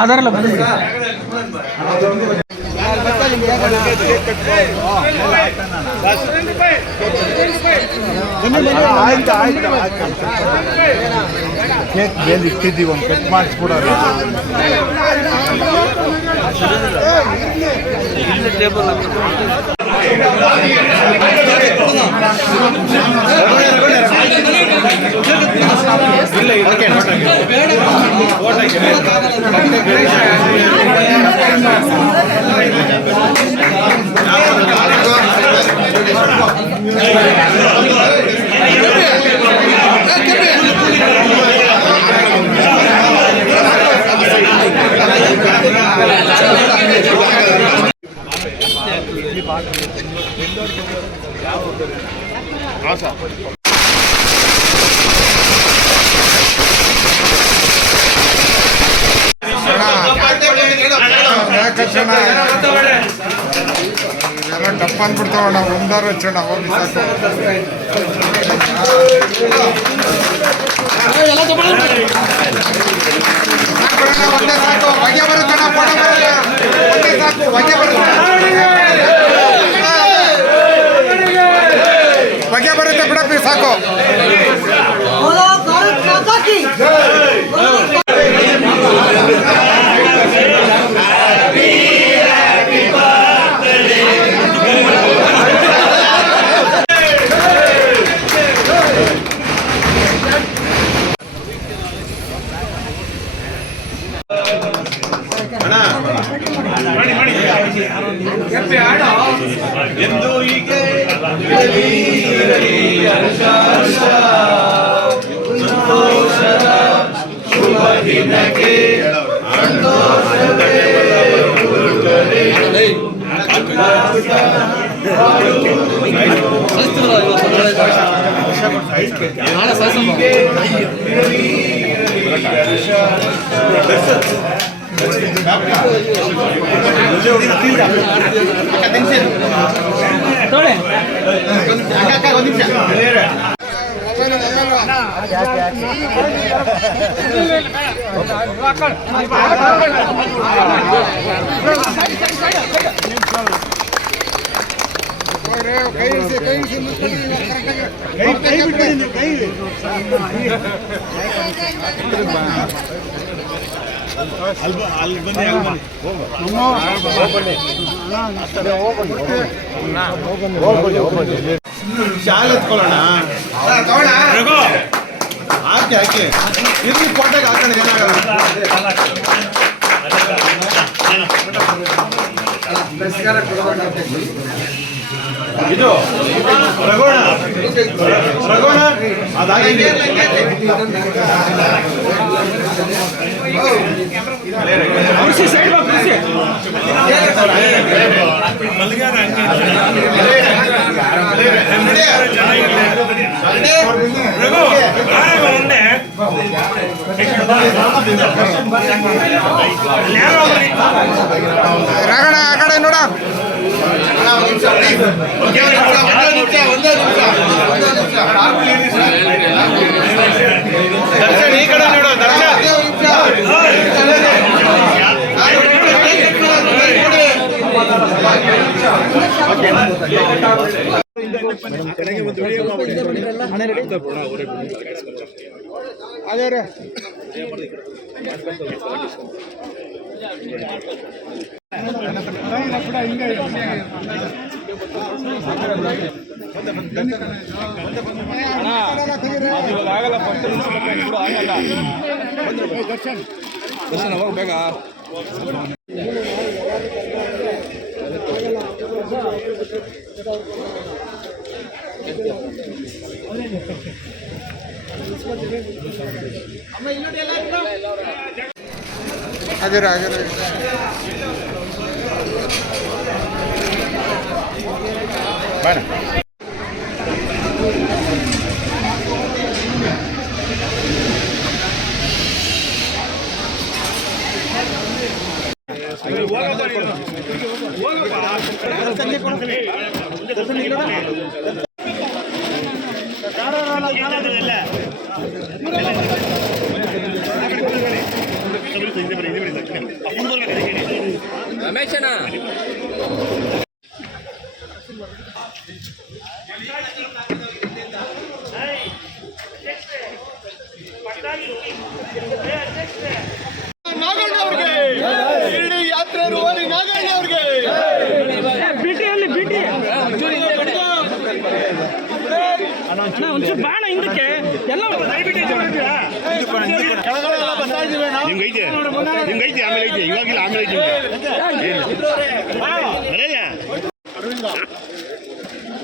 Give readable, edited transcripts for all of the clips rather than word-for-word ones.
ಆಧಾರಲ್ಲ ಬಂದ ಕೇಕ್ ಮೇಲೆ ಇಟ್ಟಿದ್ದೀವಿ, ಒಂದು ಕಟ್ ಮಾಡಿಸ್ಕೊಡೋದು. ಎಲ್ಲ ಟಪ್ ಅಂದ್ಬಿಡ್ತಾವ. ನಾವು ಒಂದಾರು ಹಚ್ಚೋಣ, ಹೋಗಿ ಒಂದೇ ಸಾಕು, ಹೊಗೆ ಬರುತ್ತೆ. ಒಂದೇ ಸಾಕು, ಹೊಗೆ ಬರುತ್ತೆ, ಹೊಗೆ ಬರುತ್ತೆ ಬಿಡಪ್ಪಿ, ಸಾಕು. ಎಂದು ಹೀಗೆ ಸಂತೋಷದ ಶುಭ ದಿನಕ್ಕೆ ಶಾಲೆ ಎತ್ಕೊಳ್ಳೋಣ, ಹಾಕಿ ಹಾಕಿ ಇರ್ಲಿ, ಫೋಟೋಗೆ ಹಾಕೋಣ, ಏನಾಗಲ್ಲ. ಇದು ರಘೋಣ ರಘೋಣ ಅದಾಗಿದೆ. ರಗಣ ಆ ಕಡೆ ನೋಡ. ದರ್ಶನ್ ಈ ಕಡೆ ನೋಡು, ದರ್ಶನ್ ಅದೇ ರೀ ದರ್ಶನ್ ಹೋಗಿ ಬೇಗ. ಅದೇ ರೀ ಅದೇ ರೀ ರಮೇಶಣ್ಣ ನಾಗಣ್ಣ ಅವ್ರಿಗೆ ಇಡೀ ಯಾತ್ರೆ ರೂವಾರಿ ನಾಗಣ್ಣ ಅವ್ರಿಗೆ ಬಿಟಿಯಲ್ಲಿ ಬಿಟಿ ಒಂಚೂರು ಬಾಣ ಹಿಂದಕ್ಕೆ ಎಲ್ಲ ನಿಮ್ಗೈತೆ ಆಮೇಲೆ ಐತೆ ಇವಾಗಿಲ್ಲ ಆಮೇಲೆ ಐತೆ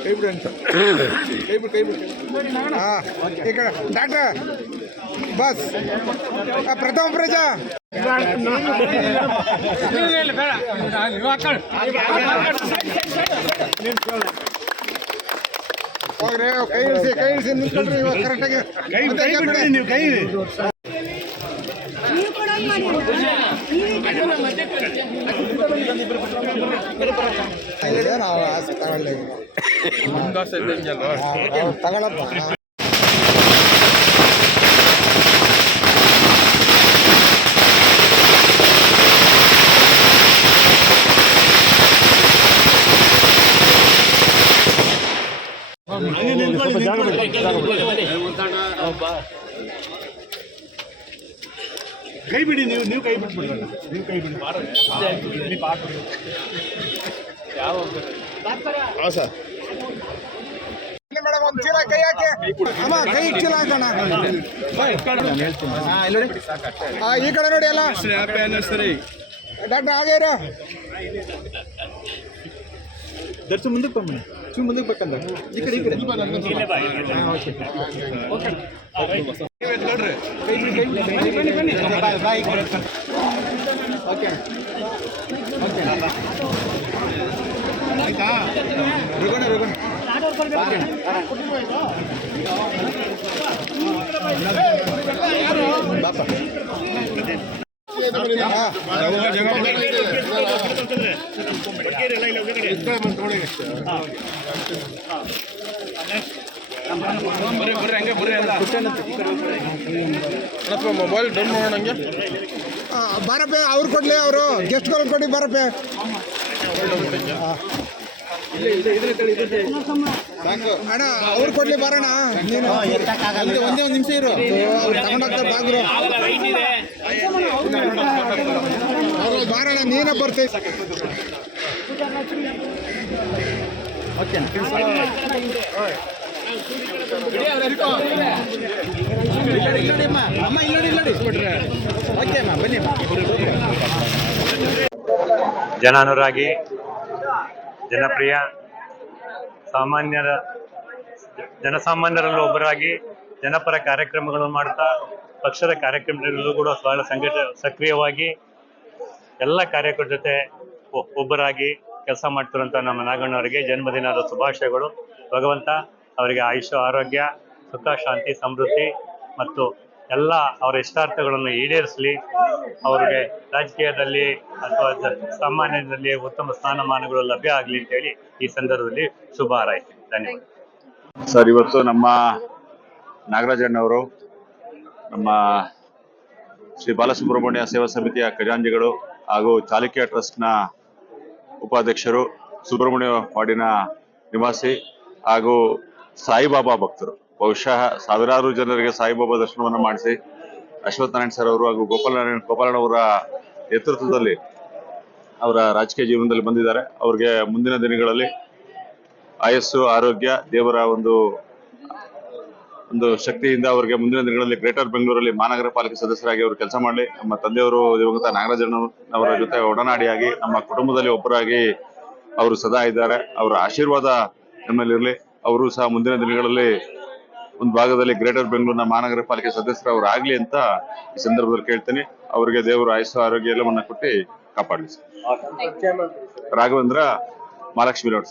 ಕೈ ಬಿಡು ಅಂತ ಕೈ ಬಿಡು ಈ ಕಡೆ ಡಾಕ್ಟರ್ ಬಸ್ ಪ್ರಥಮ ಪ್ರಜಾ ಹೋಗ್ರಿ ಕೈ ಇಳಿಸಿ ನಿಂತ್ಕೊಳ್ರಿ ಇವಾಗ ಕರೆಕ್ಟಾಗಿ ಕೈ ಬಿಡ್ರಿ ನೀವು ಕೈ ನಾವು ಆಸೆ ತಗೊಳ್ಳಿ ತಗೊಳಪ್ಪ ಕೈ ಬಿಡಿ ನೀವು ಕೈ ಬಿಟ್ಬಿಡಿ ನೀವು ಕೈ ಬಿಡಿ ಸರ್ ಮೇಡಮ್ ಒಂದು ಚೀಲ ಕೈ ಹಾಕಿ ಅಮ್ಮ ಕೈ ಚೀಲ ಹಾಕೋಣ ಈ ಕಡೆ ನೋಡಿ ಅಲ್ಲ ಡಾಕ್ಟರ್ ಆಗೇರ ದರ್ಶು ಮುಂದಕ್ಕೆ ಬನ್ನಿ ಮುಂದಕ್ಕೆ ಬೇಕಂದ್ರೆ ಈ ಕಡೆ ಓಕೆ ಆಯ್ತಾ ರುಗೋಣ ಬಾಪ ಮೊಬೈಲ್ ಡೌನ್ ಮಾಡೋಣ ಹಂಗೆ ಬರಪ್ಪೆ ಅವ್ರು ಕೊಡ್ಲಿ ಅವರು ಗೆಸ್ಟ್ಗಳು ಕೊಡಿ ಬರಪ್ಪೆ ಅಣ್ಣ ಅವ್ರು ಕೊಡ್ಲಿ ಬರೋಣ ನೀನು ಒಂದೇ ಒಂದು ನಿಮಿಷ ಇರು ಅವ್ರು ತಗೊಂಡೋಗ್ತಾರೆ ಬಾಗ್ರು ಅವ್ರು ಬಾರಣ ನೀನೇ ಬರ್ತೀವಿ ಓಕೆ ಜನಾನುರಾಗಿ ಜನಪ್ರಿಯ ಜನಸಾಮಾನ್ಯರಲ್ಲೂ ಒಬ್ಬರಾಗಿ ಜನಪರ ಕಾರ್ಯಕ್ರಮಗಳನ್ನು ಮಾಡ್ತಾ ಪಕ್ಷದ ಕಾರ್ಯಕ್ರಮಗಳಲ್ಲೂ ಕೂಡ ಬಹಳ ಸಕ್ರಿಯವಾಗಿ ಎಲ್ಲ ಕಾರ್ಯಕರ್ತರ ಜೊತೆ ಒಬ್ಬರಾಗಿ ಕೆಲಸ ಮಾಡ್ತಿರುವಂಥ ನಮ್ಮ ನಾಗಣ್ಣವರಿಗೆ ಜನ್ಮದಿನದ ಶುಭಾಶಯಗಳು. ಭಗವಂತ ಅವರಿಗೆ ಆಯುಷ್ಯ, ಆರೋಗ್ಯ, ಸುಖ, ಶಾಂತಿ, ಸಮೃದ್ಧಿ ಮತ್ತು ಎಲ್ಲ ಅವರ ಇಷ್ಟಾರ್ಥಗಳನ್ನು ಈಡೇರಿಸಲಿ. ಅವರಿಗೆ ರಾಜಕೀಯದಲ್ಲಿ ಅಥವಾ ಸಾಮಾನ್ಯದಲ್ಲಿ ಉತ್ತಮ ಸ್ಥಾನಮಾನಗಳು ಲಭ್ಯ ಆಗಲಿ ಅಂತೇಳಿ ಈ ಸಂದರ್ಭದಲ್ಲಿ ಶುಭ ಹಾರೈಸಿ. ಧನ್ಯವಾದ ಸರ್. ಇವತ್ತು ನಮ್ಮ ನಾಗರಾಜಣ್ಣವರು, ನಮ್ಮ ಶ್ರೀ ಬಾಲಸುಬ್ರಹ್ಮಣ್ಯ ಸೇವಾ ಸಮಿತಿಯ ಖಜಾಂಚಿಗಳು ಹಾಗೂ ಚಾಲುಕ್ಯ ಟ್ರಸ್ಟ್ನ ಉಪಾಧ್ಯಕ್ಷರು, ಸುಬ್ರಹ್ಮಣ್ಯ ವಾರ್ಡಿನ ನಿವಾಸಿ ಹಾಗೂ ಸಾಯಿಬಾಬಾ ಭಕ್ತರು, ಬಹುಶಃ ಸಾವಿರಾರು ಜನರಿಗೆ ಸಾಯಿಬಾಬಾ ದರ್ಶನವನ್ನು ಮಾಡಿಸಿ ಅಶ್ವತ್ಥನಾರಾಯಣ ಸರ್ ಅವರು ಹಾಗೂ ಗೋಪಾಲಣ್ಣವರ ನೇತೃತ್ವದಲ್ಲಿ ಅವರ ರಾಜಕೀಯ ಜೀವನದಲ್ಲಿ ಬಂದಿದ್ದಾರೆ. ಅವ್ರಿಗೆ ಮುಂದಿನ ದಿನಗಳಲ್ಲಿ ಆಯಸ್ಸು, ಆರೋಗ್ಯ, ದೇವರ ಒಂದು ಶಕ್ತಿಯಿಂದ ಅವರಿಗೆ ಮುಂದಿನ ದಿನಗಳಲ್ಲಿ ಗ್ರೇಟರ್ ಬೆಂಗಳೂರಲ್ಲಿ ಮಹಾನಗರ ಪಾಲಿಕೆ ಸದಸ್ಯರಾಗಿ ಅವರು ಕೆಲಸ ಮಾಡಲಿ. ನಮ್ಮ ತಂದೆಯವರು ದಿವಂಗತ ನಾಗರಾಜಣ್ಣವರ ಜೊತೆ ಒಡನಾಡಿಯಾಗಿ ನಮ್ಮ ಕುಟುಂಬದಲ್ಲಿ ಒಬ್ಬರಾಗಿ ಅವರು ಸದಾ ಇದ್ದಾರೆ. ಅವರ ಆಶೀರ್ವಾದ ನಮ್ಮಲ್ಲಿರಲಿ. ಅವರು ಸಹ ಮುಂದಿನ ದಿನಗಳಲ್ಲಿ ಒಂದು ಭಾಗದಲ್ಲಿ ಗ್ರೇಟರ್ ಬೆಂಗಳೂರಿನ ಮಹಾನಗರ ಪಾಲಿಕೆ ಸದಸ್ಯರವರು ಆಗ್ಲಿ ಅಂತ ಈ ಸಂದರ್ಭದಲ್ಲಿ ಕೇಳ್ತೀನಿ. ಅವರಿಗೆ ದೇವರು ಆಯಸ್ಸು, ಆರೋಗ್ಯ ಎಲ್ಲವನ್ನ ಕೊಟ್ಟು ಕಾಪಾಡಲಿ. ರಾಘವೇಂದ್ರ, ಮಹಾಲಕ್ಷ್ಮಿ ರೋಡ್.